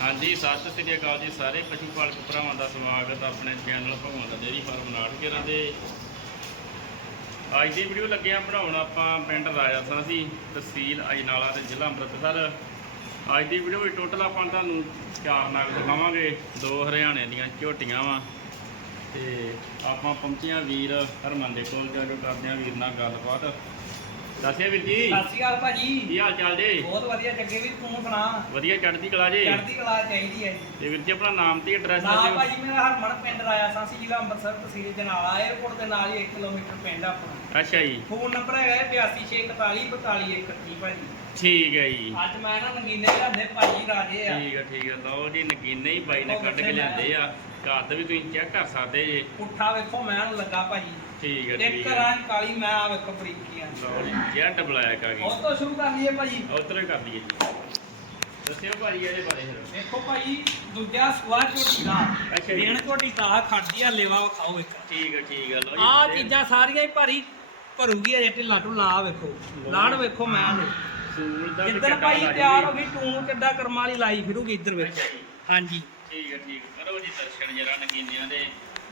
ਹਾਂਜੀ, ਸਤਿ ਸ੍ਰੀ ਅਕਾਲ ਜੀ ਸਾਰੇ। ਪਸ਼ੂ ਪਾਲਕ ਭਰਾਵਾਂ ਦਾ ਸਵਾਗਤ, ਆਪਣੇ ਚੈਨਲ ਭਗਵਾਨ ਦਾ ਡੇਅਰੀ ਫਾਰਮ ਨਾਟਕੇਰਾਂ ਦੇ ਅੱਜ ਦੀ ਵੀਡੀਓ ਲੱਗੇ ਆ ਬਣਾਉਣ ਆਪਾਂ ਪਿੰਡ ਰਾਜਾ ਸੀ, ਤਹਿਸੀਲ ਅਜਨਾਲਾ ਤੇ ਜ਼ਿਲ੍ਹਾ ਅੰਮ੍ਰਿਤਸਰ। ਅੱਜ ਦੀ ਵੀਡੀਓ ਵਿੱਚ ਟੋਟਲ ਆਪਾਂ ਤੁਹਾਨੂੰ ਚਾਰ ਨਾਗ ਦਿਖਾਵਾਂਗੇ। ਦੋ ਹਰਿਆਣੇ ਦੀਆਂ ਝੋਟੀਆਂ ਵਾ। ਤੇ ਆਪਾਂ ਪਹੁੰਚਿਆ ਵੀਰ ਹਰਮਨ ਦੇ ਕੋਲ, ਜਾ ਕੇ ਕਰਦੇ ਆ ਵੀਰ ਨਾਲ ਗੱਲਬਾਤ। ਦੱਸਿਆ ਵੀਰ ਜੀ। ਸਤਿ ਸ਼੍ਰੀ ਅਕਾਲ ਭਾਜੀ। ਕੀ ਹਾਲ ਚਾਲ ਜੀ? ਬਹੁਤ ਵਧੀਆ ਜੱਗੇ ਵੀ ਤੂੰ ਸੁਣਾ? ਵਧੀਆ ਚੜ੍ਹਦੀ ਕਲਾ ਜੀ? ਚੜ੍ਹਦੀ ਕਲਾ ਚਾਹੀਦੀ ਹੈ ਜੀ। ਤੇ ਵੀਰ ਜੀ ਆਪਣਾ ਨਾਮ ਤੇ ਐਡਰੈਸ ਨਾ ਦੱਸਿਓ। ਭਾਜੀ ਮੇਰਾ ਹਰਮਨ ਪਿੰਡ ਰਾਇਆ ਸਾਂਸੀ ਜ਼ਿਲ੍ਹਾ ਅੰਮ੍ਰਿਤਸਰ ਤਹਿਸੀਲ ਜਨਾਲਾ 에ਅਰਪੋਰਟ ਦੇ ਨਾਲ ਹੀ 1 ਕਿਲੋਮੀਟਰ ਪਿੰਡ ਆਪਣਾ। ਅੱਛਾ ਜੀ। ਫੋਨ ਨੰਬਰ ਹੈਗਾ 8264142131 ਭਾਜੀ। ਠੀਕ ਹੈ ਜੀ। ਅੱਜ ਮੈਂ ਨਾ ਨਗੀਨੇ ਲਿਆਂਦੇ ਭਾਜੀ ਰਾਜੇ ਆ। ਠੀਕ ਹੈ ਠੀਕ ਹੈ। ਲਓ ਜੀ ਨਗੀਨੇ ਹੀ ਬਾਈ ਨੇ ਕੱਢ ਕੇ ਲਿਆਂਦੇ ਆ। ਘਰ ਵੀ ਤੁਸੀਂ ਚੈੱਕ ਕਰ ਸਕਦੇ ਜੀ। ਪੁੱਠਾ ਵੇਖੋ ਮੈਂ ਨੂੰ ਲੱਗਾ ਭਾਜੀ। ਠੀਕ ਹੈ ਇੱਕ ਠੀਕ ਹੈ। ਰਾਂ ਕਾਲੀ ਮੈਂ ਆ ਵੇਖੋ ਬਰੀਕੀਆਂ ਲਓ ਜੀ ਜੈਟ ਬਲੈਕ ਆ ਗਈ। ਉਹ ਤੋਂ ਸ਼ੁਰੂ ਕਰ ਲਈਏ ਭਾਜੀ। ਉਧਰ ਕਰ ਲਈਏ ਜੀ। ਦੱਸਿਓ ਭਾਈ ਇਹਦੇ ਬਾਰੇ ਫਿਰ। ਵੇਖੋ ਭਾਜੀ ਦੂਜਾ ਸਵਾ ਝੋਟੀ ਦਾ। ਅੱਛਾ ਜੀ। ਦੇਣ ਝੋਟੀ ਦਾ ਖੜਦੀ ਆ ਲੇਵਾ ਵਿਖਾਓ ਇੱਕ। ਠੀਕ ਹੈ ਠੀਕ ਹੈ ਲਓ ਜੀ। ਆ ਤੇ ਚੀਜ਼ਾਂ ਸਾਰੀਆਂ ਹੀ ਭਾਰੀ ਭਰੂਗੀ ਅਜੇ ਢਿੱਲਾ ਢੁੱਲਾ ਆ ਵੇਖੋ। ਲਾੜ ਵੇਖੋ ਮੈਂ ਨੂੰ ਸੂਲ ਦਾ ਵੀ ਜਿੱਦਣ ਚੱਕਾ ਭਾਈ ਲੱਗ ਤਿਆਰ ਜੀ। ਹੋ ਗਈ ਟੂਨ ਕਿੱਦਾਂ ਕਰਮਾਂ ਵਾਲੀ ਲਾਈ ਫਿਰੂਗੀ ਇੱਧਰ ਵੇਖੋ। ਅੱਛਾ ਜੀ। ਹਾਂਜੀ। ਠੀਕ ਹੈ ਠੀਕ ਹੈ। ਕਰੋ ਜੀ ਦਰਸ਼ਨ ਜਰਾ ਨਗੀਨਿਆਂ ਦੇ।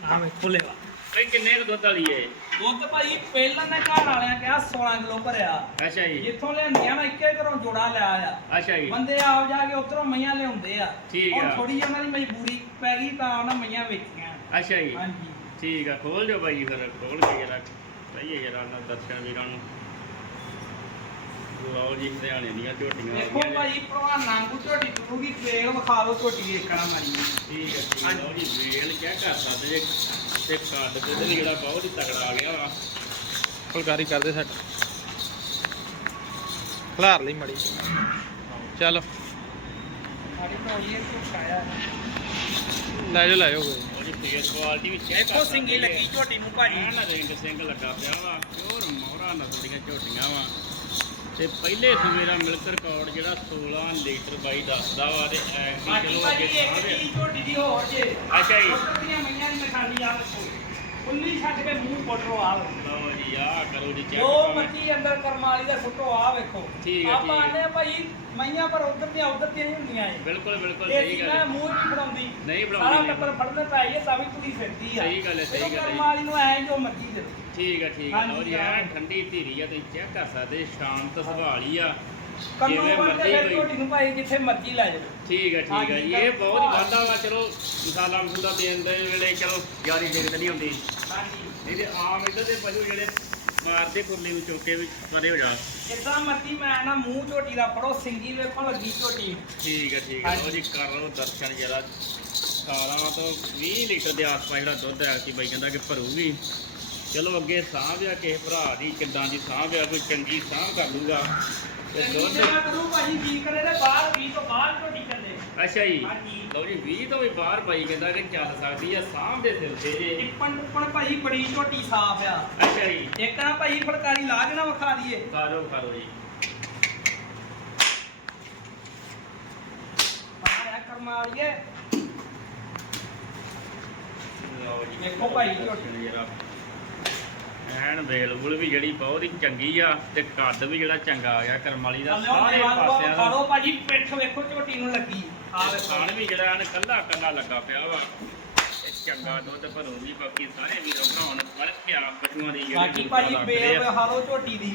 ਆ ਵੇਖੋ ਲੇਵਾ। ਭਾਈ ਕਿੰਨੇ ਕੁ ਦੁੱਧ ਵਾਲੀ ਏ? ਦੁੱਧ ਭਾਈ ਪਹਿਲਾਂ ਨੇ ਘਰ ਵਾਲਿਆਂ ਕਿਹਾ 16 ਕਿਲੋ ਭਰਿਆ। ਅੱਛਾ ਜੀ। ਜਿੱਥੋਂ ਲਿਆਂਦੀਆਂ ਨਾ ਇੱਕੇ ਘਰੋਂ ਜੋੜਾ ਲਿਆ ਆ। ਅੱਛਾ ਜੀ। ਬੰਦੇ ਆਪ ਜਾ ਕੇ ਉਧਰੋਂ ਮਈਆਂ ਲਿਆਉਂਦੇ ਆ। ਠੀਕ ਆ। ਥੋੜੀ ਜਿਹੀ ਉਹਨਾਂ ਦੀ ਮਜਬੂਰੀ ਪੈ ਗਈ ਤਾਂ ਉਹਨਾਂ ਮਈਆਂ ਵੇਚੀਆਂ। ਅੱਛਾ ਜੀ। ਹਾਂਜੀ। ਠੀਕ ਆ ਖੋਲ ਦਿਓ ਭਾਈ ਫਿਰ ਖੋਲ ਕੇ ਜਰਾ। ਸਹੀ ਜਰਾ ਨਾਲ ਦਰਸ਼ਨ ਵੀਰਾਂ ਨੂੰ। ਲਓ ਜੀ ਹਰਿਆਣੇ ਦੀਆਂ ਝੋਟੀਆਂ ਦੇਖੋ ਗਈਆਂ ਜੀ। ਭਾਈ ਪ੍ਰਵਾਨ ਨਾਂਗੂ ਝੋਟੀ ਟੁੱਟੂਗੀ ਫੇਰ ਵਿਖਾ ਲਓ ਝੋਟੀ ਵੇਖਣਾ ਮਾਰੀ ਠੀਕ ਹੈ ਠੀਕ ਹੈ ਲਓ ਜੀ ਵੇਲ ਕਿਆ ਕਰ ਸਕਦੇ ਜੇ। ਤੇ ਕੱਦ ਕੁੱਦ ਵੀ ਜਿਹੜਾ ਬਹੁਤ ਹੀ ਤਗੜਾ ਆ ਗਿਆ ਵਾ। ਫੁਲਕਾਰੀ ਕਰਦੇ ਸੈੱਟ। ਖਲਾਰ ਲਈ ਮੜੀ। ਚੱਲ। ਸਾਡੀ ਤੋਂ ਲੈ ਜਾ ਲੈ ਜਾਓ ਕੋਈ। ਜੀ ਫੇਸ ਕੁਆਲਿਟੀ ਵੀ ਚੈੱਕ ਦੇਖੋ ਸਿੰਗੀ ਲੱਗੀ ਝੋਟੀ ਨੂੰ ਭਾਜੀ। ਐਨ ਰਿੰਗ ਸਿੰਘ ਲੱਗਾ ਪਿਆ ਵਾ। ਪਿਓਰ ਮੋਹਰਾ ਨਸਲ ਦੀਆਂ ਝੋਟੀਆਂ ਵਾ। ਤੇ ਪਹਿਲੇ ਦਾ ਮਿਲਕ ਰਿਕਾਰਡ ਜਿਹੜਾ 16 ਲੀਟਰ ਬਾਈ ਦੱਸਦਾ ਵਾ ਤੇ ਐ ਬਾਕੀ ਚਲੋ ਅੱਗੇ। ਚੀਜ਼ ਝੋਟੀ ਦੀ ਹੋਰ ਜੇ ਅੱਛਾ ਜੀ ਦੀਆਂ ਮਈਆਂ ਦੀ ਨਿਸ਼ਾਨੀ ਆ ਵੇਖੋ ਉੱਲੀ ਛੱਡ ਕੇ ਮੂੰਹ ਫੋਟੋ ਆ। ਲਓ ਜੀ ਆ ਕਰੋ ਜੀ ਚੈੱਕ ਜੋ ਮੱਛੀ ਅੰਦਰ ਕਰਮਾਲੀ ਦਾ ਫੋਟੋ ਆ ਵੇਖੋ ਠੀਕ ਹੈ, ਆਪਾਂ। ਆਨੇ ਆ ਭਾਈ ਮਈਆਂ ਪਰ ਉਧਰ ਦੀਆਂ ਉਧਰ ਦੀਆਂ ਹੀ ਹੁੰਦੀਆਂ ਏ ਬਿਲਕੁਲ ਬਿਲਕੁਲ ਸਹੀ ਗੱਲ ਹੈ ਮੂੰਹ ਨਹੀਂ ਬਣਾਉਂਦੀ ਨਹੀਂ ਸਾਰਾ ਬਣਾਉਂਦੀ ਟੱਬਰ ਫੜਨੇ ਪਾਈ ਹੈ ਤਾਂ ਵੀ ਪੂਰੀ ਫਿਰਦੀ ਆ ਸਹੀ ਗੱਲ ਹੈ, ਸਹੀ ਗੱਲ ਹੈ। ਕਰਮਾਲੀ ਨੂੰ ਐ ਜੋ ਮਰਜ਼ੀ ਦੇ। ਠੀਕ ਹੈ ਠੀਕ ਹੈ ਲਓ ਜੀ ਐ ਠੰਡੀ ਧੀਰੀ ਆ ਤੁਸੀਂ ਚੈੱਕ ਕਰ ਸਕਦੇ ਸ਼ਾਂਤ ਸੁਭਾਅ ਵਾਲੀ ਆ। ਜਿਵੇਂ ਮਰਜ਼ੀ ਕੋਈ- ਨੂੰ ਭਾਈ ਜਿੱਥੇ ਮਰਜ਼ੀ ਲੈ ਜਾਓ। ਠੀਕ ਹੈ ਠੀਕ ਹੈ ਜੀ। ਇਹ ਬਹੁਤ। ਵਾਧਾ ਵਾ ਚਲੋ ਮਸਾਲਾ ਮਸੂਲਾ ਦੇਣ ਦੇ ਵੇਲੇ ਚਲੋ ਯਾਰੀ ਦਿੱਕਤ ਨਹੀਂ ਹੁੰਦੀ। ਹਾਂਜੀ। ਤੇ ਆਮ ਇੱਧਰ ਦੇ ਪਸ਼ੂ ਜਿਹੜੇ ਮਾਰਦੇ ਖੁਰਲੀ ਨੂੰ ਚੁੱਕ ਵੀ ਪਰੇ ਹੋ ਜਾ। ਜਿੱਦਾਂ ਮਰਜ਼ੀ ਮੈਂ ਨਾ ਮੂੰਹ ਝੋਟੀ ਦਾ ਫੜੋ ਸਿੰਗੀ ਵੇਖੋ ਲੱਗੀ ਝੋਟੀ। ਠੀਕ ਹੈ ਠੀਕ ਹੈ ਲਓ ਜੀ ਕਰ ਲਓ ਦਰਸ਼ਨ ਜਰਾ 18 ਤੋਂ 20 ਲੀਟਰ ਦੇ ਆਸ-ਪਾਸ ਜਿਹੜਾ ਦੁੱਧ ਹੈ ਕਿ ਬਾਈ ਕਹਿੰਦਾ ਕਿ ਭਰੂਗੀ। ਚਲੋ ਅੱਗੇ ਸਾਂਭ ਆ ਕਿਸੇ ਭਰਾ ਦੀ ਕਿੱਦਾਂ ਦੀ ਸਾਂਭ ਆ ਕੋਈ ਚੰਗੀ ਸਾਂਭ ਕਰ ਲੂਗਾ। ਤੇ ਦੁੱਧ ਜਗ੍ਹਾ ਕਰੂ ਭਾਜੀ ਕਰੇ ਤੇ ਬਾਹਰ 20 ਤੋਂ ਬਾਹਰ ਝੋਟੀ ਚੱਲੇ। ਅੱਛਾ ਜੀ। ਹਾਂਜੀ। ਲਓ ਜੀ 20 ਤੋਂ ਵੀ ਬਾਹਰ ਬਾਈ ਕਹਿੰਦਾ ਕਿ ਚੱਲ ਸਕਦੀ ਆ ਸਾਂਭ ਦੇ ਸਿਰ ਤੇ ਜੇ। ਟਿੱਪਣ ਟੁੱਪਣ ਭਾਜੀ ਬੜੀ ਝੋਟੀ ਸਾਫ਼ ਆ। ਅੱਛਾ ਜੀ। ਇੱਕ ਨਾ ਭਾਜੀ ਫੜਕਾਰੀ ਲਾ ਕੇ ਨਾ ਵਿਖਾ ਦਈਏ। ਖਾਰੋ ਖਾਰੋ ਜੀ। ਆਇਆ ਕਰਮਾਲੀਏ ਲਓ ਜੀ। ਦੇਖੋ ਭਾਈ ਝੋਟੀ। ਜਰਾ। ਐਨ ਵੇਲਬੁਲ ਵੀ ਜਿਹੜੀ ਬਹੁਤ ਹੀ ਚੰਗੀ ਆ ਤੇ ਕੱਦ ਵੀ ਜਿਹੜਾ ਚੰਗਾ ਆ ਗਿਆ ਕਰਮ ਵਾਲੀ ਦਾ ਸਾਰੇ ਪਾਸਿਆਂ ਦਾ। ਲਓ ਭਾਜੀ ਪਿੱਠ ਵੇਖੋ ਝੋਟੀ ਨੂੰ ਲੱਗੀ। ਆ ਤੇ ਵੇਖੋ ਖਾਣ ਵੀ ਜਿਹੜਾ ਐਨ ਕੱਲਾ ਕੱਲਾ ਲੱਗਾ ਪਿਆ ਵਾ। ਤੇ ਚੰਗਾ ਦੁੱਧ ਭਰੂਗੀ ਬਾਕੀ ਸਾਰੇ ਵੀਰੋ ਭਰਾਉਣ ਫ਼ਰਕ ਆ ਪਸ਼ੂਆਂ ਦੀ ਬਾਕੀ ਭਾਜੀ ਬੇਲ। ਹਾਲੋ ਝੋਟੀ ਦੀ।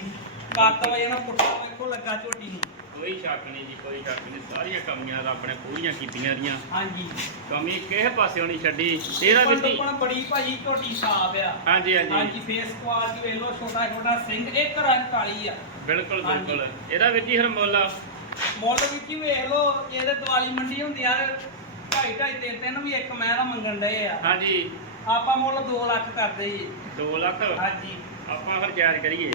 ਕੱਤ ਵਜੇ ਨਾ ਪੁੱਠਾ ਵੇਖੋ ਲੱਗਾ ਝੋਟੀ ਨੂੰ। ਕੋਈ ਸ਼ੱਕ ਨਹੀਂ ਜੀ ਕੋਈ ਸ਼ੱਕ ਨਹੀਂ। ਸਾਰੀਆਂ ਕਮੀਆਂ ਰੱਬ ਨੇ ਪੂਰੀਆਂ ਕੀਤੀਆਂ ਦੀਆਂ। ਹਾਂਜੀ। ਕਮੀ ਕਿਸੇ ਪਾਸਿਓਂ ਨਹੀਂ ਛੱਡੀ ਤੇਰਾ ਵੀ ਟੁੱਪਣ ਬੜੀ ਭਾਜੀ ਝੋਟੀ ਸਾਫ਼ ਆ। ਹਾਂਜੀ ਹਾਂਜੀ। ਹਾਂਜੀ ਫੇਸ ਕੁਆਲਿਟੀ ਵੇਖ ਲਓ ਛੋਟਾ ਛੋਟਾ ਸਿੰਘ ਇੱਕ ਰੰਗ ਕਾਲੀ ਆ। ਬਿਲਕੁਲ। ਬਿਲਕੁਲ। ਇਹਦਾ ਵੀਰ ਜੀ ਹਰਮੋਲਾ? ਮੁੱਲ ਵਿੱਚ ਹੀ ਵੇਖ ਲਓ ਇਹਦੇ ਦੀਵਾਲੀ ਮੰਡੀ ਹੁੰਦੀ ਆ ਢਾਈ ਢਾਈ ਤਿੰਨ ਤਿੰਨ ਵੀ ਇੱਕ ਮੈਂ ਦਾ ਮੰਗਣ ਡਏ ਆ। ਹਾਂਜੀ। ਆਪਾਂ ਮੁੱਲ 2 ਲੱਖ ਕਰਦੇ ਜੀ। 2 ਲੱਖ? ਹਾਂਜੀ। ਆਪਾਂ ਫਿਰ ਜਾਇਜ਼ ਕਰੀਏ।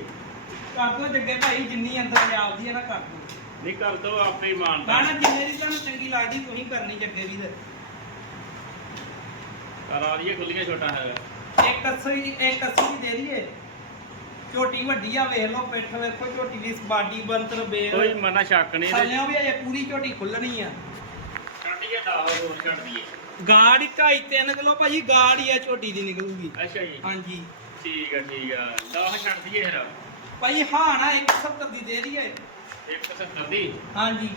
ਕਰ ਦੋ ਜੱਗੇ ਭਾਈ ਜਿੰਨੀ ਅੰਦਰ ਲਿਆਵਦੀ ਹੈ ਨਾ ਕਰ ਦੋ ਨਹੀਂ ਕਰ ਦੋ ਆਪੇ ਮਾਨਤਾ ਗਾਣਾ ਜਿੰਨੇ ਦੀ ਤੁਹਾਨੂੰ ਚੰਗੀ ਲੱਗਦੀ ਤੁਸੀਂ ਕਰਨੀ ਜੱਗੇ ਵੀ ਤੇ। ਕਰਾ ਲਈਏ ਖੁੱਲੀਆਂ ਛੋਟਾ ਹੈ। ਇੱਕ ਅੱਸੀ ਇੱਕ ਅੱਸੀ ਦੀ ਦੇ ਦਈਏ। ਝੋਟੀ ਵੱਡੀ ਆ ਵੇਖ ਲਓ ਪਿੱਠ ਵੇਖੋ ਝੋਟੀ ਦੀ ਬਾਡੀ ਬੰਤਰ ਕੋਈ ਬੇਲ ਮਨਾ ਸ਼ੱਕ ਨਹੀਂ ਇਹਦੇ ਥੱਲਿਓਂ ਵੀ ਅਜੇ ਪੂਰੀ ਝੋਟੀ ਖੁੱਲਣੀ ਆ। ਛੱਡ ਦਈਏ 10 ਹੋਰ ਛੱਡ ਦਈਏ। ਗਾੜ ਹੀ 2.5 3 ਕਿਲੋ ਭਾਜੀ ਗਾੜ ਹੀ ਆ ਝੋਟੀ ਦੀ ਨਿਕਲੂਗੀ। ਅੱਛਾ ਜੀ। ਹਾਂਜੀ। ਠੀਕ ਆ ਠੀਕ ਆ। 10 ਛੱਡ ਦਈਏ ਫਿਰ। ਭਾਜੀ ਹਾਂ ਨਾ 170 ਦੀ ਦੇ ਦਈਏ। 170 ਦੀ? ਹਾਂਜੀ।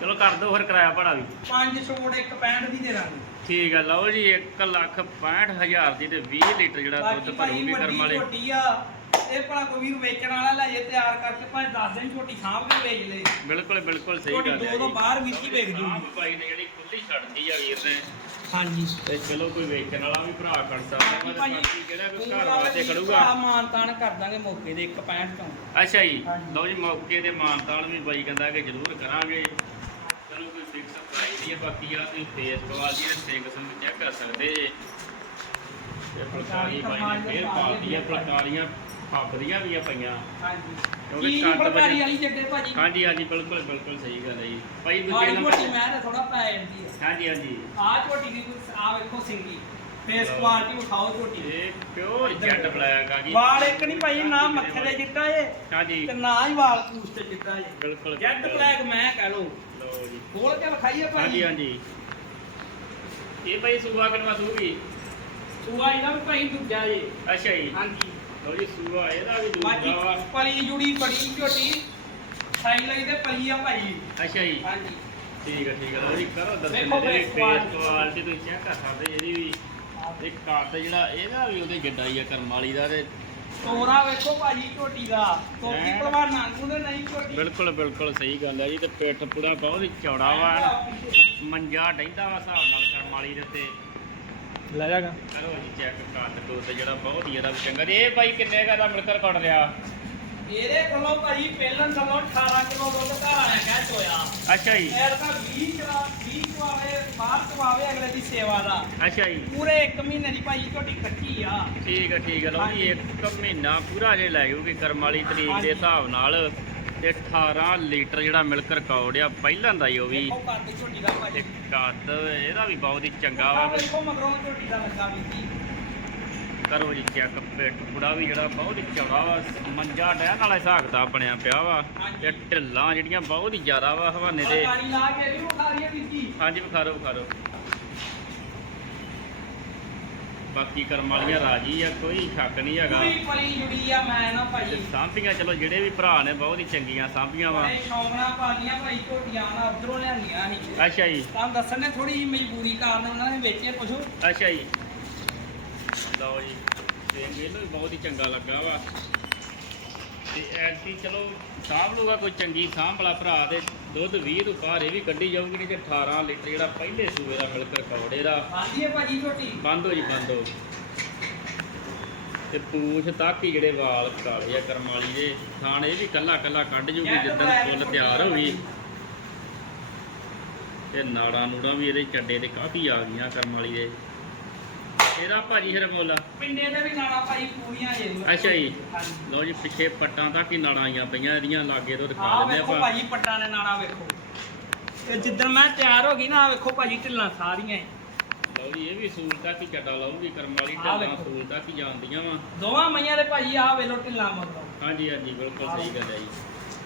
ਚਲੋ ਕਰ ਦਿਓ ਫਿਰ ਕਿਰਾਇਆ ਭਾੜਾ ਵੀ। ਪੰਜ ਛੋੜ ਇੱਕ 65 ਦੀ ਦੇ ਦਾਂਗੇ। ਠੀਕ ਆ ਲਓ ਜੀ 1 ਲੱਖ 65000 ਦੀ ਤੇ 20 ਲੀਟਰ ਜਿਹੜਾ ਦੁੱਧ ਭਰੂਗੀ ਕਰਮ ਵਾਲੇ। ਝੋਟੀ ਆ ਇਹ ਭਲਾ ਕੋਈ ਵੀਰ ਵੇਚਣ ਵਾਲਾ ਲੈ ਜੇ ਤਿਆਰ ਕਰਕੇ ਭਾਵੇਂ 10 ਦਿਨ ਝੋਟੀ ਸਾਂਭ ਕੇ ਵੇਚ ਲੇ। ਬਿਲਕੁਲ ਬਿਲਕੁਲ ਸਹੀ ਗੱਲ ਹੈ ਦੋ ਤੋਂ ਜੀ। ਬਾਹਰ ਵਿੱਚ ਹੀ ਵੇਚ ਦੂਗੀ। ਭਾਈ ਨੇ ਜਿਹੜੀ ਖੁੱਲੀ ਛੱਡਦੀ ਆ ਵੀਰ ਨੇ। ਹਾਂਜੀ। ਤੇ ਚਲੋ ਕੋਈ ਵੇਚਣ ਵਾਲਾ ਵੀ ਭਰਾ ਕਰ ਸਕਦਾ ਤੇ ਭਾਈ ਬਾਕੀ ਜਿਹੜਾ ਕੋਈ ਘਰ ਵਾਸਤੇ ਖੜੂਗਾ। ਭਰਾ ਮਾਨਤਾਨ ਕਰ ਦਾਂਗੇ ਮੌਕੇ ਦੇ 165 ਤੋਂ। ਅੱਛਾ ਜੀ। ਹਾਂਜੀ। ਲਓ ਜੀ ਮੌਕੇ ਤੇ ਮਾਨਤਾਨ ਵੀ ਬਾਈ ਕਹਿੰਦਾ ਕਿ ਜ਼ਰੂਰ ਕਰਾਂਗੇ। ਚਲੋ ਕੋਈ ਫਿਕਸ ਪ੍ਰਾਈਸ ਨਹੀਂ ਹੈ ਬਾਕੀ ਆ ਤੁਸੀਂ ਫੇਸ ਕੁਆਲਿਟੀ ਦੇ ਸਿੰਗ ਸੰਗ ਚੈੱਕ ਕਰ ਸਕਦੇ ਜੇ। ਤੇ ਫੁਲਕਾਰੀ ਬਾਈ ਨੇ ਫੇਰ ਪਾਤੀ ਆ ਫੁਲਕਾਰੀਆਂ। ਫੱਬਦੀਆਂ ਵੀ ਆ ਪਈਆਂ ਹਾਂਜੀ। ਕਿਉਂਕਿ ਕੀ ਕੱਦ ਫੁਲਕਾਰੀ ਵਜੇ- ਵਾਲੀ ਜੱਗੇ ਭਾਜੀ? ਹਾਂਜੀ ਹਾਂਜੀ ਬਿਲਕੁਲ ਬਿਲਕੁਲ ਸਹੀ ਗੱਲ ਹੈ ਜੀ। ਭਾਈ ਦੂਜੇ ਮਾੜੀ ਨੰਬਰ ਤੇ- ਮੈਂ ਤਾਂ ਥੋੜਾ ਪੈ ਜਾਂਦੀ ਆ ਹਾਂਜੀ ਹਾਂਜੀ। ਆਹ ਝੋਟੀ ਦੀ ਆ ਵੇਖੋ ਸਿੰਗੀ। ਫੇਸ। ਕੁਆਲਿਟੀ ਵਿਖਾਓ ਝੋਟੀ। ਦੀ ਇਹ ਪਿਓਰ ਜੈਟ ਬਲੈਕ ਆ ਜੀ। ਵਾਲ ਇੱਕ ਨਹੀਂ ਭਾਈ ਨਾ ਮੱਥੇ ਦੇ ਚਿੱਟਾ ਏ ਹਾਂਜੀ। ਤੇ ਨਾ ਹੀ ਵਾਲ ਪੂਛ ਤੇ ਚਿੱਟਾ ਏ। ਬਿਲਕੁਲ ਜੈਡ ਬਲੈਕ ਮੈਂ ਕਹਿ ਲਓ। ਲਓ ਜੀ। ਖੋਲ ਕੇ ਵਿਖਾਈਏ ਹਾਂਜੀ ਭਾਈ। ਹਾਂਜੀ ਇਹ ਭਾਈ ਸੂਆ ਕਿੰਨਾ ਸੂਗੀ? ਸੂਆ ਇਹਦਾ ਵੀ ਭਾਈ ਦੂਜਾ ਏ। ਅੱਛਾ ਜੀ। ਹਾਂਜੀ। ਜੀ ਸੂਆ ਇਹਦਾ ਵੀ ਬਾਕੀ ਦੂਜਾ ਵਾ। ਪਲੀ ਜੁੜੀ ਬੜੀ ਝੋਟੀ। ਸਾਈ ਲਈ ਤੇ ਪਲੀ ਆ ਭਾਈ। ਅੱਛਾ ਜੀ। ਹਾਂਜੀ। ਠੀਕ ਹੈ ਠੀਕ ਹੈ ਲਓ ਜੀ ਕਰੋ ਦਰਸ਼ਨ ਵੇਖੋ ਇਹਦੀ face ਫੇਸ quality। ਕੁਆਲਿਟੀ ਤੁਸੀਂ ਚੈੱਕ ਕਰ ਸਕਦੇ ਇਹਦੀ ਵੀ ਇੱਕ ਕੱਦ ਜਿਹੜਾ ਇਹਦਾ ਵੀ ਉਹਦੇ ਜਿੱਡਾ ਹੀ ਆ ਕਰਮ ਵਾਲੀ ਦਾ ਤੇ ਤੋਰਾ ਵੇਖੋ ਭਾਜੀ ਝੋਟੀ ਦਾ। ਤੋਕੀ ਹੈਂ? ਭਲਵਾਨ ਨਾਂਗੂ ਦੇ ਨਹੀਂ ਝੋਟੀ। ਬਿਲਕੁਲ ਬਿਲਕੁਲ ਸਹੀ ਗੱਲ ਹੈ ਜੀ ਤੇ ਪਿੱਠ ਪੂਰਾ ਬਹੁਤ ਹੀ ਚੌੜਾ ਵਾ। ਮੰਜਾ ਡੈਂਦਾ ਵਾ ਹਿਸਾਬ ਨਾਲ ਕਰਮ ਵਾਲੀ ਦੇ ਤੇ ਲੈ ਜਾਗਾ। ਕਰੋ ਜੀ ਚੈੱਕ ਕੱਦ ਕੁੱਦ ਜਿਹੜਾ ਬਹੁਤ ਹੀ ਵੀ ਚੰਗਾ ਤੇ ਇਹ ਭਾਈ ਕਿੰਨੇ ਕਾ ਦਾ ਮਿਲਕਰ ਕੱਢ ਲਿਆ? ਇਹਦੇ ਕੋਲੋਂ ਭਾਜੀ ਪਹਿਲਾਂ ਥੱਲੋਂ 18 ਕਿਲੋ ਦੁੱਧ ਘਰ ਆਇਆ ਕਹਿ ਚੋਇਆ। ਅੱਛਾ ਜੀ। ਐਰ ਤਾਂ 20 ਚਵਾ 20 ਚਵਾਵੇ ਬਾਹਰ ਚਵਾਵੇ ਅਗਲੇ ਦੀ ਸੇਵਾ ਦਾ। ਅੱਛਾ ਜੀ। ਪੂਰੇ 1 ਮਹੀਨੇ ਦੀ ਭਾਈ ਝੋਟੀ ਕੱਚੀ ਆ। ਠੀਕ ਹੈ ਠੀਕ ਹੈ ਲਓ ਜੀ ਇੱਕ ਮਹੀਨਾ ਪੂਰਾ ਜੇ ਲੈ ਜਾਊਗੀ ਕਰਮ ਵਾਲੀ ਤਰੀਕ ਦੇ ਹਿਸਾਬ ਨਾਲ। ਤੇ 18 ਲੀਟਰ ਜਿਹੜਾ ਮਿਲਕ ਰਿਕਾਰਡ ਆ ਪਹਿਲਾਂ ਦਾ ਹੀ ਉਹ ਵੀ। ਵੇਖੋ ਕੱਦ ਝੋਟੀ ਦਾ ਭਾਜੀ ਤੇ ਕੱਦ ਇਹਦਾ ਵੀ ਬਹੁਤ ਹੀ ਚੰਗਾ ਵਾ। ਵੇਖੋ ਮਗਰੋਂ ਝੋਟੀ ਦਾ ਲੱਗਾ ਵੀ ਜੀ ਕਰੋ ਜੀ ਚੈੱਕ ਪਿੱਠ ਪੂੜਾ ਵੀ ਜਿਹੜਾ ਬਹੁਤ ਹੀ ਚੌੜਾ ਵਾ। ਮੰਜਾ ਡਹਿਣ ਵਾਲਾ ਹਿਸਾਬ ਕਿਤਾਬ ਬਣਿਆ ਪਿਆ ਵਾ। ਤੇ ਢਿੱਲਾਂ ਜਿਹੜੀਆਂ ਬਹੁਤ ਹੀ ਜ਼ਿਆਦਾ ਵਾ ਹਵਾਨੇ ਦੇ। ਹਾਂਜੀ ਵਿਖਾਰੋ ਵਿਖਾਰੋ। ਬਾਕੀ ਕਰਮ ਵਾਲੀਆਂ ਰਾਜੀ ਆ ਕੋਈ ਸ਼ੱਕ ਨਹੀਂ ਹੈਗਾ। ਪੂਰੀ ਪਲੀ ਜੁੜੀ ਆ ਮੈਂ ਨਾ ਤੇ ਭਾਈ ਸਾਂਭੀਆਂ ਚਲੋ ਜਿਹੜੇ ਵੀ ਭਰਾ ਨੇ ਬਹੁਤ ਹੀ ਚੰਗੀਆਂ ਸਾਂਭੀਆਂ ਵਾ। ਬੜੇ ਸ਼ੌਂਕ ਨਾਲ ਪਾਲੀਆਂ ਭਾਈ ਝੋਟੀਆਂ ਨਾ ਉਧਰੋਂ ਲਿਆਂਦੀਆਂ ਸੀ। ਅੱਛਾ ਜੀ। ਤੁਹਾਨੂੰ ਦੱਸਣ ਨੇ ਥੋੜੀ ਜਿਹੀ ਮਜਬੂਰੀ ਕਾਰਨ ਉਹਨਾਂ ਨੇ ਵੇਚੇ ਪਸ਼ੂ ਅੱਛਾ ਜੀ। ਲਓ ਜੀ ਤੇ ਇਹਨੂੰ ਵੀ ਬਹੁਤ ਹੀ ਚੰਗਾ ਲੱਗਾ ਵਾ। ਤੇ ਐਡੀ ਚਲੋ ਸਾਂਭ ਲੂਗਾ ਕੋਈ ਚੰਗੀ ਸਾਂਭ ਵਾਲਾ ਭਰਾ ਤੇ ਦੁੱਧ 20 ਤੋਂ ਬਾਹਰ ਇਹ ਵੀ ਕੱਢੀ ਜਾਊਗੀ ਨਹੀਂ ਤੇ 18 ਲੀਟਰ ਜਿਹੜਾ ਪਹਿਲੇ ਸੂਏ ਦਾ ਮਿਲਕ ਰਿਕਾਰਡ ਇਹਦਾ ਆਂਦੀ ਹੈ ਭਾਜੀ ਝੋਟੀ ਬੰਦ ਹੋ ਜੀ ਬੰਦ ਹੋ ਤੇ ਪੂਛ ਤੱਕ ਹੀ ਜਿਹੜੇ ਵਾਲ ਕਾਲੇ ਆ ਕਰਮ ਵਾਲੀ ਦੇ ਥਾਣ ਇਹ ਵੀ ਕੱਲਾ ਕੱਲਾ ਕੱਢ ਜੂਗੀ ਜਿੱਦਣ ਫੁੱਲ ਤਿਆਰ ਹੋਈ ਤੇ ਨਾੜਾਂ ਨੂੜਾਂ ਵੀ ਇਹਦੇ ਚੱਡੇ ਤੇ ਕਾਫੀ ਆ ਗਈਆਂ ਕਰਮ ਵਾਲੀ ਦੇ। ਇਹਦਾ ਭਾਜੀ ਫਿਰ ਮੁੱਲ? ਪਿੰਡੇ ਦੇ ਵੀ ਨਾਣਾ ਭਾਈ ਪੂਰੀਆਂ ਜੇ ਅੱਛਾ ਜੀ। ਹਾਂਜੀ। ਲਓ ਜੀ ਪਿੱਛੇ ਪੱਟਾਂ ਤੱਕ ਹੀ ਨਾੜਾਂ ਆਈਆਂ ਪਈਆਂ ਇਹਦੀਆਂ ਲਾਗੇ ਤੋਂ ਦਿਖਾ ਆਹ ਦਿੰਦੇ ਵੇਖੋ ਆਪਾਂ। ਭਾਜੀ ਪੱਟਾਂ ਦੇ ਨਾਣਾ ਵੇਖੋ। ਤੇ ਜਿੱਦਣ ਮੈਂ ਤਿਆਰ ਹੋ ਗਈ ਨਾ ਆਹ ਵੇਖੋ ਭਾਜੀ ਢਿੱਲਾਂ ਸਾਰੀਆਂ ਹੀ। ਲਓ ਜੀ ਇਹ ਵੀ ਸੂਲ ਤੱਕ ਹੀ ਚੱਡਾ ਲਾਊਗੀ ਕਰਮ ਵਾਲੀ ਆਹ ਢੱਲਾਂ ਵੇਖੋ। ਸੂਲ ਤੱਕ ਹੀ ਜਾਂਦੀਆਂ ਵਾ। ਦੋਵਾਂ ਮਈਆਂ ਦੇ ਭਾਜੀ ਆਹ ਵੇਲੋ ਢਿੱਲਾਂ ਮਰਦਾ ਹਾਂਜੀ ਹਾਂਜੀ ਬਿਲਕੁਲ ਸਹੀ ਗੱਲ ਹੈ ਜੀ।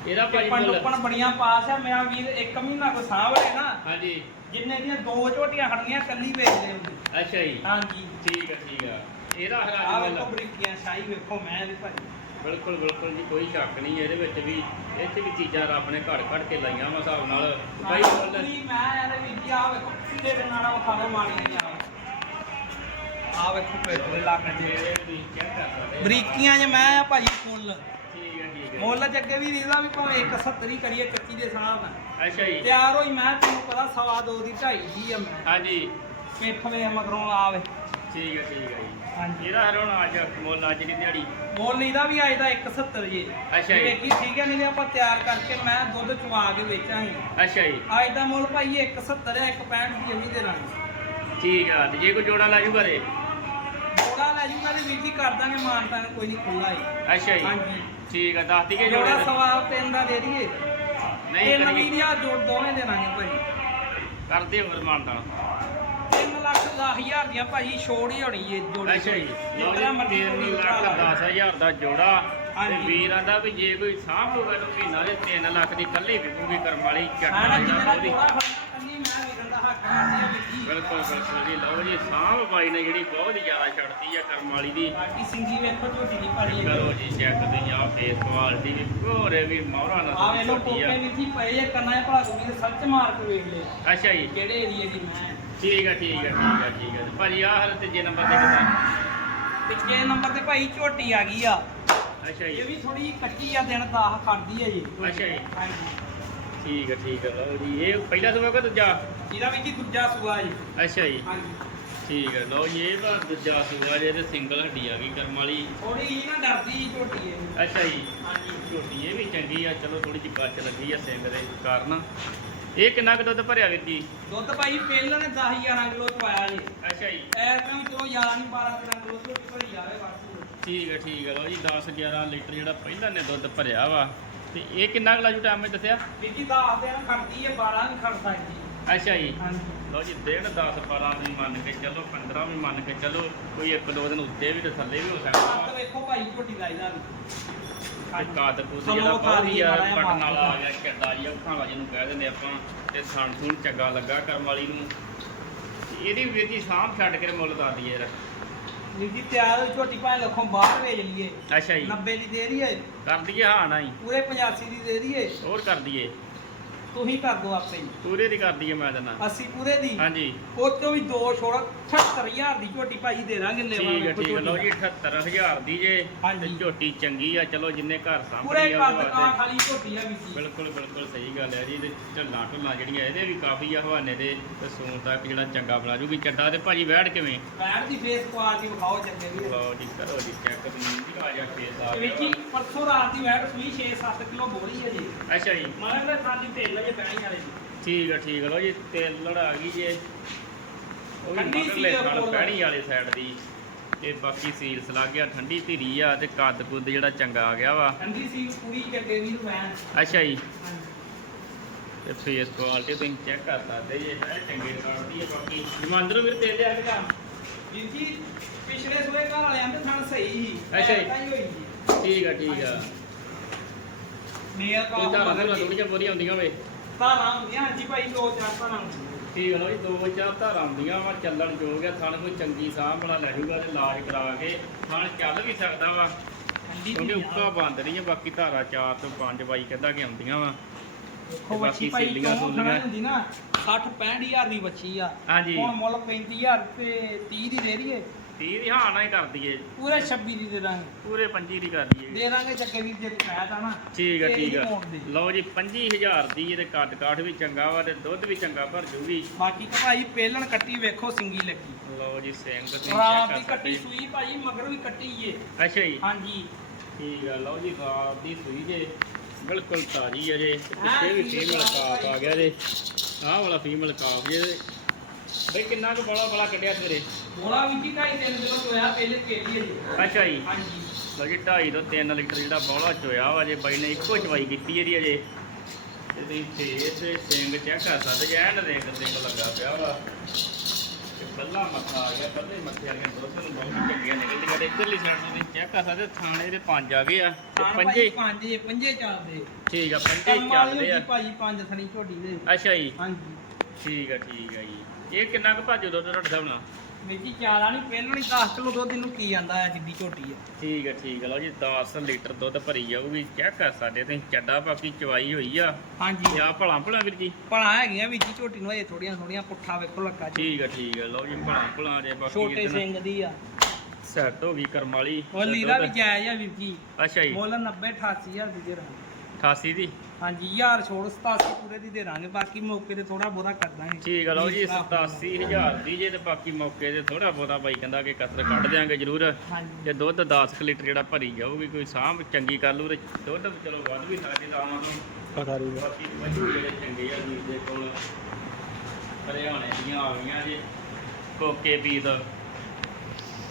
ਇਹਦਾ ਮੁੱਲ। ਟੁੱਪਣ ਬੜੀਆਂ ਪਾਸ ਆ ਮੇਰਾ ਵੀਰ ਇੱਕ ਮਹੀਨਾ ਕੋ ਸਾਂਭ ਲੈ ਨਾ ਹਾਂਜੀ। ਜਿੰਨੇ ਦੀਆਂ ਦੋ ਝੋਟੀਆਂ ਖੜਨੀਆਂ ਕੱਲੀ ਵੇਚਦੇ ਹੁੰਦੇ ਅੱਛਾ ਜੀ। ਹਾਂਜੀ। ਠੀਕ ਹੈ ਠੀਕ ਹੈ ਇਹਦਾ ਹਰਾਜ ਵੇਖੋ ਮੁੱਲ ਬਰੀਕੀਆਂ ਸ਼ਾਹੀ ਵੇਖੋ ਮੈਂ ਵੀ ਭਾਜੀ ਬਿਲਕੁਲ ਬਿਲਕੁਲ ਜੀ ਕੋਈ ਸ਼ੱਕ ਨਹੀਂ ਇਹਦੇ ਵਿੱਚ ਵੀ 'ਚ ਵੀ ਚੀਜ਼ਾਂ ਰੱਬ ਨੇ ਘੜ ਘੜ ਕੇ ਲਾਈਆਂ ਵਾ ਹਿਸਾਬ ਨਾਲ। ਭਾਈ ਮੈਂ ਇਹਦੇ ਜੀ ਆਹ ਵੇਖੋ ਪਿੰਡੇ ਦੇ ਨਾਣਾ ਵਿਖਾਵੇ ਮਾਰੀਆਂ ਆ ਆਹ ਵੇਖੋ ਪੇਟ ਦੇ ਲੱਗ ਦੇ ਮੇਰੇ ਆ। ਬਰੀਕੀਆਂ ਜੇ ਮੈਂ ਆ ਭਾਜੀ ਫੁੱਲ ਠੀਕ ਹੈ ਠੀਕ ਹੈ। ਮੁੱਲ ਅੱਗੇ ਵੀ ਰੀਲਾ ਵੀ ਭਾਵੇਂ 170 ਹੀ ਕਰੀਏ ਕੱਚੀ ਦੇ ਹਿਸਾਬ ਨਾਲ। ਅੱਛਾ ਜੀ। ਤਿਆਰ ਹੋਈ ਮੈਂ ਤੈਨੂੰ ਪਤਾ ਸਵਾ ਦੋ ਦੀ ਢਾਈ ਦੀ ਆ ਮੈਂ। ਹਾਂਜੀ। ਪਿੱਠ ਵੇ ਮਗਰੋਂ ਆਵੇ। ਠੀਕ ਹੈ ਠੀਕ ਹੈ ਜੀ। ਹਾਂਜੀ। ਇਹਦਾ ਹਰ ਹੁਣ ਅੱਜ ਮੁੱਲ ਅੱਜ ਦੀ ਦਿਹਾੜੀ। ਮੁੱਲ ਇਹਦਾ ਵੀ ਆਇਦਾ 170 ਜੀ। ਅੱਛਾ ਜੀ। ਵੇਖੀ ਠੀਕ ਹੈ ਨਹੀਂ ਤੇ ਆਪਾਂ ਤਿਆਰ ਕਰਕੇ ਮੈਂ ਦੁੱਧ ਚਵਾ ਕੇ ਵੇਚਾਂਗੇ। ਅੱਛਾ ਜੀ। ਅੱਜ ਦਾ ਮੁੱਲ ਭਾਈ 170 ਹੈ 165 ਦੀ ਜਮੀ ਦੇ ਦਾਂਗੇ। ਠੀਕ ਆ ਤੇ ਜੇ ਕੋਈ ਜੋੜਾ ਲੈ ਜੂਗਾ ਤੇ? ਲੈ ਜੂਗਾ ਤੇ ਵੀਰ ਜੀ ਕਰ ਦਾਂਗੇ ਮਾਨਤਾ ਨੂੰ ਕੋਈ ਨਹੀਂ ਖੁੱਲਾ ਹੈ ਅੱਛਾ ਜੀ। ਹਾਂਜੀ। ਠੀਕ ਆ ਦੱਸ ਦਈਏ ਜੋੜਾ ਜੋੜਾ। ਸਵਾ ਤਿੰਨ ਦਾ ਦੇ ਦਈਏ। ਨਹੀਂ ਤਿੰਨ ਕਰੀਏ। ਵੀਰ ਆ ਜੋੜ ਦੋਵੇਂ ਦੇ ਦਾਂਗੇ ਭਾਈ। ਕਰਦੇ ਹੋਰ ਮਾਨਤਾ 3 ਲੱਖ 10000 ਦੀਆਂ ਭਾਈ ਛੋੜ ਹੀ ਹੋਣੀ ਏ ਜੋੜੀ ਅੱਛਾ ਜੀ। ਜਿਸ ਤਰ੍ਹਾਂ ਮਰਜ਼ੀ ਤਿੰਨ ਕੋਈ ਲੱਖ ਭਰਾ ਲਾ। 10000 ਦਾ ਜੋੜਾ। ਤੇ ਹਾਂਜੀ। ਵੀਰ ਆਂਦਾ ਵੀ ਜੇ ਕੋਈ ਸਾਂਭ ਲੂਗਾ ਤਾਂ ਮਹੀਨਾ ਦੇ 3 ਲੱਖ ਦੀ ਕੱਲੀ ਵਿਕੂਗੀ ਕਰਮ ਵਾਲੀ ਨਾਲ ਉਹਦੀ ਜੋੜਾ ਕੰਨੀ ਮੈਂ ਵੀਰਨ ਦਾ ਹੱਕ ਮੰਨਦੀ ਆ ਵੀਰ ਜੀ ਬਿਲਕੁਲ ਬਿਲਕੁਲ ਜੀ। ਲਓ ਜੀ ਸਾਂਭ ਬਾਈ ਨੇ ਜਿਹੜੀ ਬਹੁਤ ਹੀ ਜ਼ਿਆਦਾ ਛੱਡਤੀ ਆ ਕਰਮ ਵਾਲੀ ਦੀ। ਬਾਕੀ ਸਿੰਗੀ ਵੇਖੋ ਝੋਟੀ ਦੀ ਭਾਰੀ ਹੈ ਕਰੋ ਜੀ ਚੈੱਕ ਤੇ ਆ ਫੇਸ ਕੁਆਲਿਟੀ ਵੀ ਘੋਰੇ ਵੀ ਮੌਰਾ ਆ ਨਾਲ ਵੇਖੋ ਛੋਟੀ ਆ। ਕੋਕੇ ਵੀ ਥੀ ਪਏ ਆ ਕੰਨਾਂ 'ਚ ਭਲਾ ਤੁਸੀਂ ਸੱਚ ਮਾਰ ਕੇ ਵੇਖ ਲਿਓ ਅੱਛਾ ਜੀ। ਕਿਹੜੇ ਏਰੀਏ ਦੀ ਮੈਂ? ਠੀਕ ਆ ਠੀਕ ਆ ਠੀਕ ਆ ਠੀਕ ਆ ਭਾਜੀ ਆ ਹਰ ਤੀਜੇ ਨੰਬਰ ਤੇ ਕਿਦਾਂ? ਤੀਜੇ ਨੰਬਰ ਤੇ ਭਾਈ ਝੋਟੀ ਆ ਗਈ ਆ। ਅੱਛਾ ਇਹ ਜੀ ਵੀ ਥੋੜੀ ਕੱਚੀ ਆ ਦਿਨ 10 ਖੜਦੀ ਆ ਜੀ। ਅੱਛਾ ਜੀ। ਹਾਂਜੀ। ਠੀਕ ਆ ਠੀਕ ਆ ਲਓ ਜੀ। ਇਹ ਪਹਿਲਾ ਸੂਆ ਕੋ ਦੂਜਾ? ਇਹਦਾ ਵੀ ਜੀ ਦੂਜਾ ਸੂਆ ਜੀ। ਅੱਛਾ ਜੀ। ਹਾਂਜੀ। ਠੀਕ ਆ ਲਓ ਜੀ ਇਹ ਤਾਂ ਦੂਜਾ ਸੂਆ ਜੇ ਤੇ ਸਿੰਗਲ ਹੱਡੀ ਆ ਗਈ ਕਰਮ ਵਾਲੀ। ਥੋੜੀ ਜੀ ਨਾ ਡਰਦੀ ਜੀ ਝੋਟੀ ਇਹ। ਅੱਛਾ ਜੀ। ਹਾਂਜੀ। ਝੋਟੀ ਇਹ ਵੀ ਚੰਗੀ ਆ ਚਲੋ ਥੋੜੀ ਜਿਹੀ ਕੱਚ ਲੱਗੀ ਆ ਸਿੰਘ ਦੇ ਕਾਰਨ। ਇਹ ਕਿੰਨਾ ਕੁ ਦੁੱਧ ਭਰਿਆ ਵੀਰ ਜੀ? ਦੁੱਧ ਭਾਈ ਪਹਿਲਾਂ ਨੇ 10 11 ਕਿਲੋ ਚਵਾਇਆ ਜੀ। ਅੱਛਾ ਜੀ। ਐ ਤਾਂ ਚਲੋ 11 ਨਹੀਂ 12 13 ਕਿਲੋ ਝੋਟੀ ਭਰੀ ਜਾਵੇ ਬਸ ਠੀਕ ਹੈ ਠੀਕ ਹੈ ਲਓ ਜੀ 10 11 ਲੀਟਰ ਜਿਹੜਾ ਪਹਿਲਾਂ ਨੇ ਦੁੱਧ ਭਰਿਆ ਵਾ। ਤੇ ਇਹ ਕਿੰਨਾ ਕੁ ਲਾਜੂ ਟਾਈਮ ਵਿੱਚ ਦੱਸਿਆ? ਵੀਰ ਜੀ 10 ਦਿਨ ਖੜਦੀ ਹੈ 12 ਨਹੀਂ ਖੜ ਸਕਦੀ ਅੱਛਾ ਜੀ। ਹਾਂਜੀ। ਲਓ ਜੀ ਦਿਨ 10 12 ਵੀ ਮੰਨ ਕੇ ਚੱਲੋ 15 ਵੀ ਮੰਨ ਕੇ ਚੱਲੋ ਕੋਈ ਇੱਕ ਦੋ ਦਿਨ ਉੱਤੇ ਵੀ ਤੇ ਥੱਲੇ ਵੀ ਹੋ ਸਕਦਾ। ਹੱਥ। ਵੇਖੋ ਭਾਈ ਝੋਟੀ ਦਾ ਇਹਦਾ ਤੇ ਕਾਦ ਸਾਨੂੰ ਜਿਹੜਾ ਬਹੁਤ ਹੀ ਆ ਪਟਨ ਵਾਲਾ ਆ ਗਿਆ ਕਿੱਡਾ ਜੀ ਅੱਖਾਂ ਵਾਲਾ ਜਿਹਨੂੰ ਕਹਿ ਦਿੰਦੇ ਆਪਾਂ ਤੇ ਸਣ ਸੂਣ ਚੰਗਾ ਲੱਗਾ ਕਰਮ ਵਾਲੀ ਨੂੰ। ਇਹਦੀ ਵੀਰ ਜੀ ਸਾਂਭ ਛੱਡ ਕੇ ਮੁੱਲ ਦੱਸ ਦਈਏ ਯਾਰ। ਵੀਰ ਜੀ ਤਿਆਰ ਹੋਈ ਝੋਟੀ ਭਾਵੇਂ ਲੱਖੋਂ ਬਾਹਰ ਵੇਚ ਲਈਏ। ਅੱਛਾ ਜੀ। 90 ਦੀ ਦੇ ਦਈਏ। ਕਰ ਦਈਏ ਹਾਂ ਨਾ ਜੀ ਪੂਰੇ 85 ਦੀ ਦੇ ਦਈਏ। ਹੋਰ ਕਰ ਦਈਏ। ਤੁਸੀਂ ਕਰ ਦਿਓ ਆਪੇ ਹੀ। ਪੂਰੇ ਦੀ ਕਰ ਦਈਏ ਮੈਂ ਦਿੰਦਾ 80 ਪੂਰੇ ਦੀ। ਹਾਂਜੀ। ਉਹ ਤੋਂ ਵੀ ਦੋ ਛੋੜ 78000 ਦੀ ਝੋਟੀ ਭਾਈ ਦੇ ਦਾਂਗੇ ਲੈਵਾ ਠੀਕ ਹੈ ਠੀਕ ਹੈ ਲਓ ਜੀ 78000 ਦੀ ਜੇ। ਤੇ ਝੋਟੀ ਚੰਗੀ ਆ। ਚਲੋ ਜਿੰਨੇ ਘਰ ਪੂਰੇ ਉਹਦੇ ਕਾਂ ਵਾਸਤੇ। ਖਾਲੀ ਝੋਟੀ ਆ ਵੀਰ ਜੀ। ਬਿਲਕੁਲ ਬਿਲਕੁਲ ਸਹੀ ਗੱਲ ਹੈ ਜੀ। ਤੇ ਝੱਲਾਂ ਢੁੱਲਾਂ ਜਿਹੜੀਆਂ ਇਹਦੇ ਵੀ ਕਾਫੀ ਆ ਹਵਾਨੇ ਦੇ। ਤੇ ਸੂਣ ਤੱਕ ਜਿਹੜਾ ਚੰਗਾ ਬਣਾ ਜੂਗੀ। ਚੱਡਾ ਤੇ ਭਾਜੀ ਬੈਠ ਕਿਵੇਂ? ਬੈਠ ਦੀ ਫੇਸ ਕੁਆਲਿਟੀ ਵਿਖਾਓ ਚੰਗੇ ਵੀ ਲਓ ਜੀ ਕਰੋ ਜੀ ਚੈੱਕ ਤੁਸੀਂ। ਆ ਜਾ ਫੇਸ ਆ ਜੀ ਪਰਸੋਂ ਰਾਤ ਦੀ ਬੈਠ ਸੂਈ 6-7 ਕਿਲੋ ਬੋਰੀ ਹੈ ਜੀ। ਅੱਛਾ ਜੀ। ਮਾਰੇ ਦਾ ਸਾਡੀ ਢੇਲ ਪੈਣੀ ਵਾਲੇ ਠੀਕ ਆ ਠੀਕ ਆ ਲਓ ਜੀ ਤੇਲ ਲੜ ਆ ਗਈ ਜੇ। ਉਹ ਵੀ ਠੰਡੀ ਮਗਰਲੇ ਫੁੱਲ। ਪੈਣੀ ਵਾਲੇ ਸਾਈਡ ਦੀ। ਤੇ ਬਾਕੀ ਸੀਲਸ ਲੱਗ ਗਿਆ ਠੰਡੀ ਧੀਰੀ ਆ ਤੇ ਕੱਦ ਕੁੱਦ ਜਿਹੜਾ ਚੰਗਾ ਆ ਗਿਆ ਵਾ। ਠੰਡੀ ਸੀ ਪੂਰੀ ਕੱਟੇ ਵੀ ਨੂੰ ਮੈਂ। ਅੱਛਾ ਜੀ। ਤੇ ਫੇਸ ਕੁਆਲਿਟੀ ਤੁਸੀਂ ਚੈੱਕ ਕਰ ਸਕਦੇ ਜੇ ਚੰਗੇ ਕਰਦੀ ਹੈ ਬਾਕੀ। ਜਮਾਂਦਰੋਂ ਵੀਰ ਤੇਲ ਲਿਆ ਕੇ ਵੀਰ ਜੀ ਪਿਛਲੇ ਸੂਏ ਘਰ ਵਾਲਿਆਂ ਦੇ ਥਣ ਸਹੀ ਸੀ। ਅੱਛਾ ਜੀ। ਐਦਾਂ ਹੀ ਹੋਈ ਜੀ ਠੀਕ ਆ ਠੀਕ ਆ। ਕੋਈ ਧਾਰਾਂ ਮਗਰ ਧੁਰਾਂ ਵੇ। ਧਾਰਾਂ ਹੁੰਦੀਆਂ ਹਾਂਜੀ ਭਾਈ ਦੋ ਚਾਰ ਧਾਰਾਂ ਹੁੰਦੀਆਂ। ਠੀਕ ਆ ਲਓ ਜੀ ਦੋ ਚਾਰ ਧਾਰਾਂ ਹੁੰਦੀਆਂ ਵਾ ਚੱਲਣ ਜੋਗ ਆ ਥਣ ਕੋਈ ਚੰਗੀ ਸਾਂਭ ਬਣਾ ਲੈ ਜੂਗਾ ਤੇ ਇਲਾਜ ਕਰਾ ਕੇ ਥਣ ਚੱਲ ਵੀ ਸਕਦਾ ਵਾ। ਠੰਡੀ ਕਿਉਂਕਿ ਉੱਕਾ ਬੰਦ ਨਹੀਂ ਹੈ ਬਾਕੀ ਧਾਰਾ 4 ਤੋਂ 5 ਬਾਈ ਕਹਿੰਦਾ ਕਿ ਆਉਂਦੀਆਂ ਵਾ। ਦੇਖੋ ਤੇ ਬਾਕੀ ਬੱਚੀ ਭਾਈ ਸੀਲੀਆਂ ਕਿਉਂ ਸੂਲੀਆਂ। ਹੁੰਦੀ ਨਾ 60 65000 ਦੀ ਬੱਚੀ ਆ। ਹਾਂਜੀ। ਹੁਣ ਮੁੱਲ 35000 ਤੇ 30 ਦੀ ਦੇ ਦਈਏ। 30 ਦੀ ਹਾਂ ਨਾ ਹੀ ਕਰ ਦਈਏ। ਪੂਰੇ 26 ਦੀ ਦੇ ਦਾਂਗੇ। ਪੂਰੇ 25 ਦੀ ਕਰ ਦਈਏ। ਦੇ ਦਾਂਗੇ ਚੱਕੇ ਵੀਰ ਜੇ ਕਹਿ ਤਾ ਨਾ। ਠੀਕ ਆ ਠੀਕ ਆ। ਮੋੜ ਦੇ। ਲਓ ਜੀ 25000 ਦੀ ਇਹਦੇ ਕੱਦ ਕਾਠ ਵੀ ਚੰਗਾ ਵਾ ਤੇ ਦੁੱਧ ਵੀ ਚੰਗਾ ਭਰ ਜੂਗੀ। ਬਾਕੀ ਭਾਈ ਪਹਿਲਣ ਕੱਟੀ ਵੇਖੋ ਸਿੰਗੀ ਲੱਗੀ। ਲਓ ਜੀ ਸਿੰਘ ਤੁਸੀਂ ਚੈੱਕ ਦੀ ਕਰ ਕੱਟੀ ਸਕਦੇ। ਸੂਈ ਭਾਈ ਮਗਰ ਵੀ ਕੱਟੀ ਏ। ਅੱਛਾ ਜੀ। ਹਾਂਜੀ। ਠੀਕ ਆ ਲਓ ਜੀ ਰਾਤ ਦੀ ਸੂਈ ਜੇ। ਬਿਲਕੁਲ ਤਾਜ਼ੀ ਅਜੇ ਤੇ ਪਿੱਛੇ ਵੀ ਆ, ਫੀਮੇਲ ਕਾਫ ਆ ਗਿਆ ਜੇ। ਆਹ ਵਾਲਾ ਫੀਮੇਲ ਕਾਫ ਜੇ। ਬਈ ਕਿੰਨਾ ਕੁ ਬੜਾ ਬੜਾ ਕੱਢਿਆ ਸਵੇਰੇ? ਬੋਲਾ ਵੀ ਜੀ ਢਾਈ ਤਿੰਨ ਕਿਲੋ ਹੋਇਆ ਪਹਿਲੇ ਕੇਲੀ ਜੀ ਅੱਛਾ ਜੀ। ਹਾਂਜੀ। ਲਓ ਜੀ 2.5 ਤੋਂ 3 ਲੀਟਰ ਜਿਹੜਾ ਬੌਲਾ ਚੋਇਆ ਵਾ ਜੇ ਬਾਈ ਨੇ ਇੱਕੋ ਚਵਾਈ ਕੀਤੀ ਇਹਦੀ ਅਜੇ ਤੇ ਤੁਸੀਂ ਫੇਸ ਤੇ ਸਿੰਗ ਚੈੱਕ ਕਰ ਸਕਦੇ ਜੇ ਐਨ ਦੇ ਸਿੰਗ ਲੱਗਾ ਪਿਆ ਵਾ। ਤੇ ਬੱਲਾ ਮੱਥਾ ਆ ਗਿਆ ਬੱਲੇ ਮੱਥੇ ਵਾਲੀਆਂ ਦੁੱਧ ਨੂੰ ਬਹੁਤ ਹੀ ਚੰਗੀਆਂ ਨਿਕਲਦੀਆਂ ਤੇ ਇੱਧਰਲੀ ਸਾਈਡ ਤੋਂ ਤੁਸੀਂ ਚੈੱਕ ਕਰ ਸਕਦੇ ਥਾਣੇ ਦੇ ਪੰਜ ਆ ਗਏ ਆ। ਤੇ ਖਾਣ ਪੰਜੇ ਭਾਈ ਪੰਜੇ ਪੰਜੇ ਚੱਲਦੇ। ਠੀਕ ਆ ਪੰਜੇ ਕੰਮ ਵਾਲੀ ਚੱਲਦੇ ਆ। ਹੁੰਦੀ ਭਾਈ ਪੰਜ ਥਣੀ ਝੋਟੀ ਦੇ। ਅੱਛਾ ਜੀ। ਹਾਂਜੀ। ਠੀਕ ਆ ਠੀਕ ਆ ਜੀ। ਇਹ ਕਿੰਨਾ ਕੁ ਭਾਜੋ ਦੁੱਧ ਤੁਹਾਡੇ ਹਿਸਾਬ ਨਾਲ? ਮੇਜੀ ਚਾਰਾ ਨਹੀਂ ਪਹਿਲਾਂ ਨਹੀਂ 10 ਕਿਲੋ ਦੁੱਧ ਇਹਨੂੰ ਕੀ ਜਾਂਦਾ ਹੈ ਜਿੱਦੀ ਝੋਟੀ ਹੈ। ਠੀਕ ਆ ਠੀਕ ਆ ਲਓ ਜੀ 10 ਲੀਟਰ ਦੁੱਧ ਭਰੀ ਜਾਊਗੀ। ਚੈੱਕ ਕਰ ਸਕਦੇ ਤੁਸੀਂ? ਚੱਡਾ ਬਾਕੀ ਚਵਾਈ ਹੋਈ ਆ। ਹਾਂਜੀ। ਆ ਭਲਾ ਭਲਾ ਵੀਰ ਜੀ? ਭਲਾ ਹੈਗੀਆਂ ਵੀਰ ਜੀ ਝੋਟੀ ਨੂੰ ਇਹ ਥੋੜੀਆਂ ਥੋੜੀਆਂ ਪੁੱਠਾ ਵੇਖੋ ਲੱਗਾ ਜੀ। ਠੀਕ ਆ ਠੀਕ ਆ ਲਓ ਜੀ ਭਲਾ ਭਲਾ ਜੇ ਬਾਕੀ ਛੋਟੇ ਸਿੰਘ ਦੀ ਆ। ਸੈੱਟ ਹੋ ਗਈ ਕਰਮ ਵਾਲੀ। ਉਹ ਲੀਰਾ ਵੀ ਜਾਇਜ਼ ਆ ਵੀਰ ਜੀ। ਅੱਛਾ ਜੀ। ਮੁੱਲ 90 88000 ਦੀ ਦਾਂਗੇ। 88 ਦੀ? ਹਾਂਜੀ ਯਾਰ ਛੋੜ 87 ਪੂਰੇ ਦੀ ਦੇ ਦਾਂਗੇ ਬਾਕੀ ਮੌਕੇ ਤੇ ਥੋੜਾ ਬਹੁਤਾ ਕਰ ਦਾਂਗੇ। ਠੀਕ ਆ ਲਓ ਜੀ ਵੀਹ ਭਰਾ 87000 ਦੀ ਜੇ ਤੇ ਬਾਕੀ ਮੌਕੇ ਤੇ ਥੋੜਾ ਬਹੁਤਾ ਬਾਈ ਕਹਿੰਦਾ ਕਿ ਕਸਰ ਕੱਢ ਦਿਆਂਗੇ ਜ਼ਰੂਰ। ਹਾਂਜੀ। ਤੇ ਦੁੱਧ 10 ਕੁ ਲੀਟਰ ਜਿਹੜਾ ਭਰੀ ਜਾਊਗੀ ਕੋਈ ਸਾਂਭ ਚੰਗੀ ਕਰ ਲੂ ਤੇ ਦੁੱਧ ਚਲੋ ਵੱਧ ਵੀ ਸਕਦੇ ਤਾਂ ਆਵਾਂ ਨੂੰ ਪਤਾ ਰਹੀ ਬਾਕੀ ਮੱਝੂ ਜਿਹੜੇ ਚੰਗੇ ਆ ਵੀਰ ਦੇ ਕੋਲ ਹਰਿਆਣੇ ਦੀਆਂ ਆ ਗਈਆਂ ਜੇ ਕੋਕੇ ਪੀਸ